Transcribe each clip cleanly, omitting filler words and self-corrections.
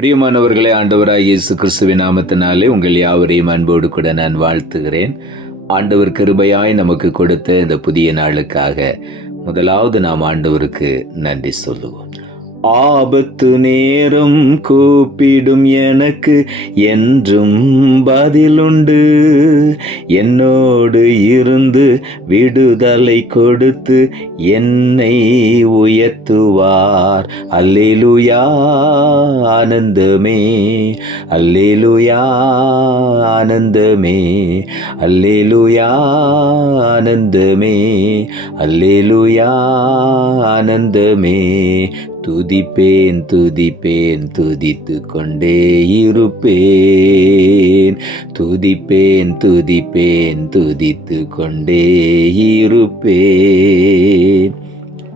பிரியமானவர்களே, ஆண்டவராய் இயேசு கிறிஸ்துவின் நாமத்தினாலே உங்கள் யாவரையும் அன்போடு கூட நான் வாழ்த்துகிறேன். ஆண்டவர் கிருபையாய் நமக்கு கொடுத்த இந்த புதிய நாளுக்காக முதலாவது நாம் ஆண்டவருக்கு நன்றி சொல்லுவோம். ஆபத்து நேரம் கூப்பிடும் எனக்கு என்றும் பதிலுண்டு, என்னோடு இருந்து விடுதலை கொடுத்து என்னை உயர்த்துவார். அல்லேலூயா ஆனந்தமே, அல்லேலூயா ஆனந்தமே, அல்லேலூயா ஆனந்தமே, அல்லேலூயா ஆனந்தமே. துதிப்பேன் துதிப்பேன் துதித்து கொண்டே இருப்பேன், துதிப்பேன் துதிப்பேன் துதித்து கொண்டே இருப்பேன்.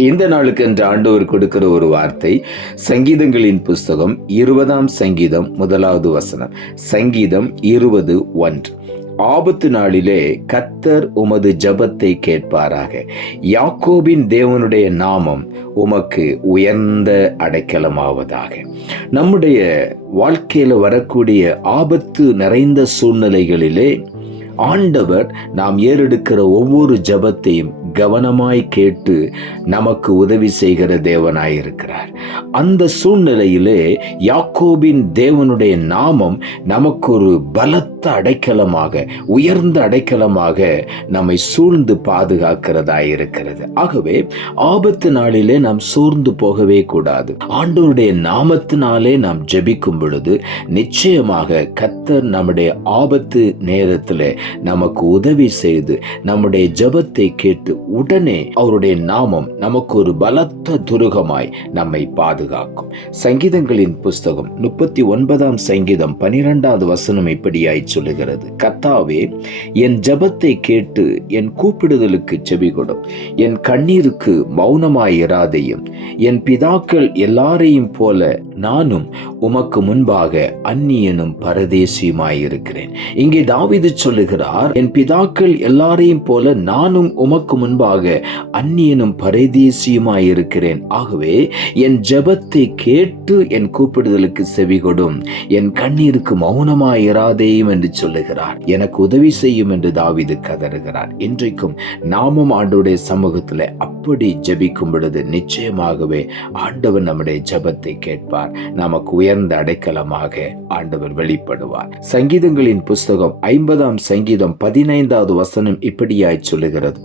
இந்த நாளுக்கு என்று ஆண்டவர் கொடுக்கிற ஒரு வார்த்தை சங்கீதங்களின் புஸ்தகம் 20ஆம் சங்கீதம் 1வது வசனம். சங்கீதம் 20:1. ஆபத்து நாளிலே கர்த்தர் உமது ஜெபத்தை கேட்பாராக. யாக்கோபின் தேவனுடைய நாமம் உமக்கு உயர்ந்த அடைக்கலமாவதாக. நம்முடைய வாழ்க்கையில வரக்கூடிய ஆபத்து நிறைந்த சூழ்நிலைகளிலே ஆண்டவர் நாம் ஏறெடுக்கிற ஒவ்வொரு ஜெபத்தையும் கவனமாய் கேட்டு நமக்கு உதவி செய்கிற தேவனாயிருக்கிறார். அந்த சூழ்நிலையிலே யாக்கோபின் தேவனுடைய நாமம் நமக்கு ஒரு பலத்த அடைக்கலமாக, உயர்ந்த அடைக்கலமாக நம்மை சூழ்ந்து பாதுகாக்கிறதாயிருக்கிறது. ஆகவே ஆபத்து நாளிலே நாம் சோர்ந்து போகவே கூடாது. ஆண்டவருடைய நாமத்தினாலே நாம் ஜெபிக்கும் பொழுது நிச்சயமாக கர்த்தர் நம்முடைய ஆபத்து நேரத்திலே நமக்கு உதவி செய்து நம்முடைய ஜெபத்தை கேட்டு உடனே அவருடைய நாமம் நமக்கு ஒரு பலத்த துருகமாய் நம்மை பாதுகாக்கும். சங்கீதங்களின் புஸ்தகம் 39ஆம் சங்கீதம் 12வது வசனம் இப்படியாய் சொல்லுகிறது. கர்த்தாவே, என் ஜெபத்தை கேட்டு என் கூப்பிடுதலுக்கு செவிகொடும், என் கண்ணீருக்கு மௌனமாயிராதையும். என் பிதாக்கள் எல்லாரையும் போல நானும் உமக்கு முன்பாக அந்நியனும் பரதேசியுமாயிருக்கிறேன். இங்கே தாவீது சொல்லுகிறார், என் பிதாக்கள் எல்லாரையும் போல நானும் உமக்கு முன்பாக அந்நியனும் பரதேசியுமாயிருக்கிறேன். ஆகவே என் ஜெபத்தை கேட்டு என் கூப்பிடுதலுக்கு செவிகொடும், என் கண்ணீருக்கு மௌனமாயிராதேயும் என்று சொல்லுகிறார். எனக்கு உதவி செய்யும் என்று தாவீது கதறுகிறார். இன்றைக்கும் நாமும் ஆண்டவருடைய சமூகத்தில் அப்படி ஜெபிக்கும் பொழுது நிச்சயமாகவே ஆண்டவர் நம்முடைய ஜெபத்தை கேட்பார். நமக்கு உயர்ந்த அடைக்கலமாக ஆண்டவர் வெளிப்படுவார். சங்கீதங்களின் புஸ்தகம் 50ஆம் சங்கீதம் 15வது வசனம் இப்படியாய் சொல்லுகிறது.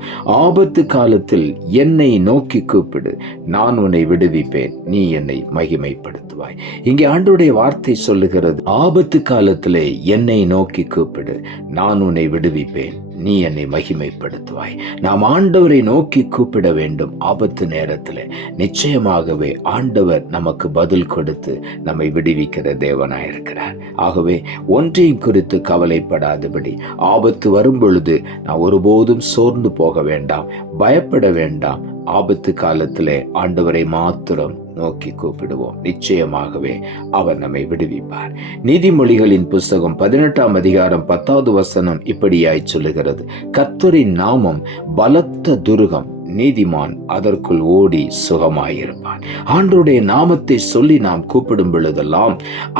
ஆபத்து காலத்தில் என்னை நோக்கி கூப்பிடு, நான் உன்னை விடுவிப்பேன், நீ என்னை மகிமைப்படுத்துவாய். இங்கே ஆண்டவருடைய வார்த்தை சொல்லுகிறது, ஆபத்து காலத்திலே என்னை நோக்கி கூப்பிடு, நான் உன்னை விடுவிப்பேன், நீ என்னை மகிமைப்படுத்துவாய். நாம் ஆண்டவரை நோக்கி கூப்பிட வேண்டும். ஆபத்து நேரத்தில் நிச்சயமாகவே ஆண்டவர் நமக்கு பதில் கொடுத்து நம்மை விடுவிக்கிற தேவனாயிருக்கிறார். ஆகவே ஒன்றையும் குறித்து கவலைப்படாதபடி ஆபத்து வரும் பொழுது நான் ஒருபோதும் சோர்ந்து போக வேண்டாம், பயப்பட வேண்டாம். ஆபத்து காலத்திலே ஆண்டவரை மாத்திரம் நோக்கி கூப்பிடுவோம். நிச்சயமாகவே அவர் நம்மை விடுவிப்பார். நீதிமொழிகளின் புஸ்தகம் 18ஆம் அதிகாரம் 10வது வசனம் இப்படியாய் சொல்லுகிறது. கர்த்தரின் நாமம் பலத்த துருகம், நீதிமான் அதற்குள் ஓடி சுகமாயிருப்பான். ஆண்டவருடைய நாமத்தை சொல்லி நாம் கூப்பிடும் பொழுதெல்லாம்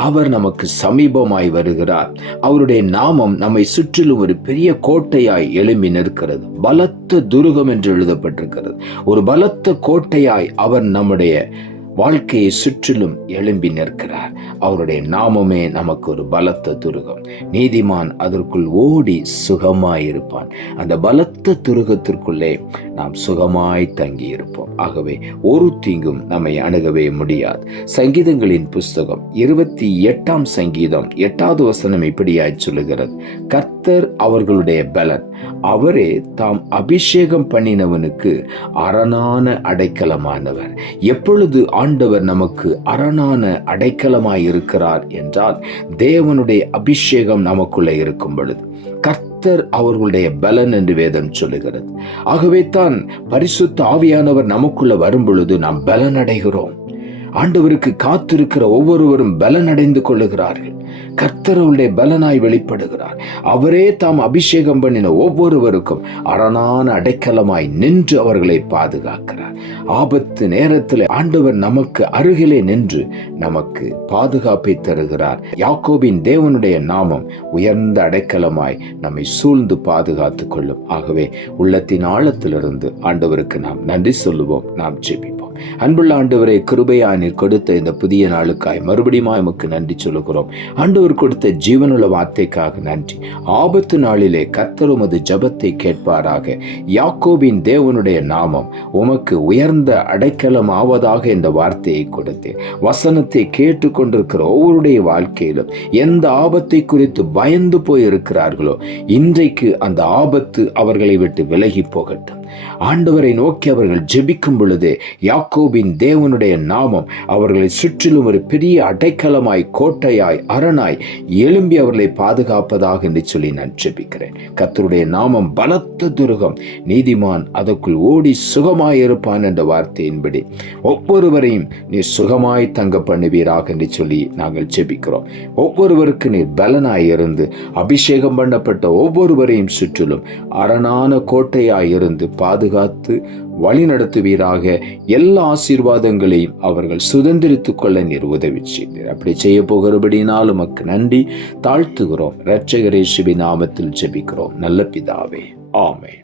அவர் நமக்கு சமீபமாய் வருகிறார். அவருடைய நாமம் நம்மை சுற்றிலும் ஒரு பெரிய கோட்டையாய் எழும்பி நிற்கிறது. பலத்த துருகம் என்று எழுதப்பட்டிருக்கிறது. ஒரு பலத்த கோட்டையாய் அவர் நம்முடைய வாழ்க்கையை சுற்றிலும் எழும்பி நிற்கிறார். அவருடைய நாமமே நமக்கு ஒரு பலத்த துருகம். நீதிமான் அதற்குள் ஓடி சுகமாயிருப்பான். அந்த பலத்த துருகத்திற்குள்ளே நாம் சுகமாய் தங்கி இருப்போம். ஆகவே ஒரு தீங்கும் நம்மை அணுகவே முடியாது. சங்கீதங்களின் புஸ்தகம் 28ஆம் சங்கீதம் 8வது வசனம் இப்படியாய் சொல்லுகிறது. கர்த்தர் அவர்களுடைய பலன், அவரே தாம் அபிஷேகம் பண்ணினவனுக்கு அரணான அடைக்கலமானவர். எப்பொழுது ஆண்டவர் நமக்கு அரணான அடைக்கலமாய் இருக்கிறார் என்றால் தேவனுடைய அபிஷேகம் நமக்குள்ளே இருக்கும் பொழுது. கர்த்தர் அவர்களுடைய பலன் என்று வேதம் சொல்லுகிறது. ஆகவே தான் பரிசுத்த ஆவியானவர் நமக்குள்ள வரும் பொழுது நாம் பலன் அடைகிறோம். ஆண்டவருக்கு காத்திருக்கிற ஒவ்வொருவரும் பலனடைந்து கொள்ளுகிறார்கள். கர்த்தருடைய பலனாய் வெளிப்படுகிறார். அவரே தாம் அபிஷேகம் பண்ணின ஒவ்வொருவருக்கும் அரணான அடைக்கலமாய் நின்று அவர்களை பாதுகாக்கிறார். ஆபத்து நேரத்தில் ஆண்டவர் நமக்கு அருகிலே நின்று நமக்கு பாதுகாப்பை தருகிறார். யாக்கோபின் தேவனுடைய நாமம் உயர்ந்த அடைக்கலமாய் நம்மை சூழ்ந்து பாதுகாத்துக் கொள்ளும். ஆகவே உள்ளத்தின் ஆழத்திலிருந்து ஆண்டவருக்கு நாம் நன்றி சொல்லுவோம். நாம் ஜெபிப்போம். அன்புள்ள ஆண்டவரே, கிருபையா நீர் கொடுத்த இந்த புதிய நாளுக்காய் மறுபடியும் உமக்கு நன்றி சொல்லுகிறோம். ஆண்டவர் கொடுத்த ஜீவனுள்ள வார்த்தைக்காக நன்றி. ஆபத்து நாளிலே கர்த்தர் உமது ஜெபத்தை கேட்பாராக. யாக்கோபின் தேவனுடைய நாமம் உமக்கு உயர்ந்த அடைக்கலம் ஆவதாக இந்த வார்த்தையை கொடுத்தேன். வசனத்தை கேட்டுக்கொண்டிருக்கிற ஒவ்வொருடைய வாழ்க்கையிலும் எந்த ஆபத்தை குறித்து பயந்து போயிருக்கிறார்களோ இன்றைக்கு அந்த ஆபத்து அவர்களை விட்டு விலகி போகட்டும். ஆண்டவரை நோக்கி அவர்கள் ஜெபிக்கும் பொழுதே யாக்கோபின் தேவனுடைய நாமம் அவர்களை சுற்றிலும் ஒரு பெரிய அடைக்கலமாய், கோட்டையாய், அரணாய் எழும்பி அவர்களை பாதுகாப்பதாக என்று சொல்லி நான் ஜெபிக்கிறேன். கர்த்தருடைய நாமம் பலத்த துருகம், நீதிமான் அதற்குள் ஓடி சுகமாய் இருப்பான் என்ற வார்த்தையின்படி ஒவ்வொருவரையும் நீர் சுகமாய் தங்க பண்ணுவீராக என்று சொல்லி நாங்கள் ஜெபிக்கிறோம். ஒவ்வொருவருக்கு நீர் பலனாய் இருந்து அபிஷேகம் பண்ணப்பட்ட ஒவ்வொருவரையும் சுற்றிலும் அரணான கோட்டையாய் இருந்து பாதுகாத்து வழி நடத்துவீராக. எல்லா ஆசீர்வாதங்களையும் அவர்கள் சுதந்திரித்துக் கொள்ள நீர் உதவி செய்தீர். அப்படி செய்ய போகிறபடினாலும் உமக்கு நன்றி தாழ்த்துகிறோம். இரட்சகர் இயேசுவின் நாமத்தில் ஜெபிக்கிறோம் நல்ல பிதாவே, ஆமென்.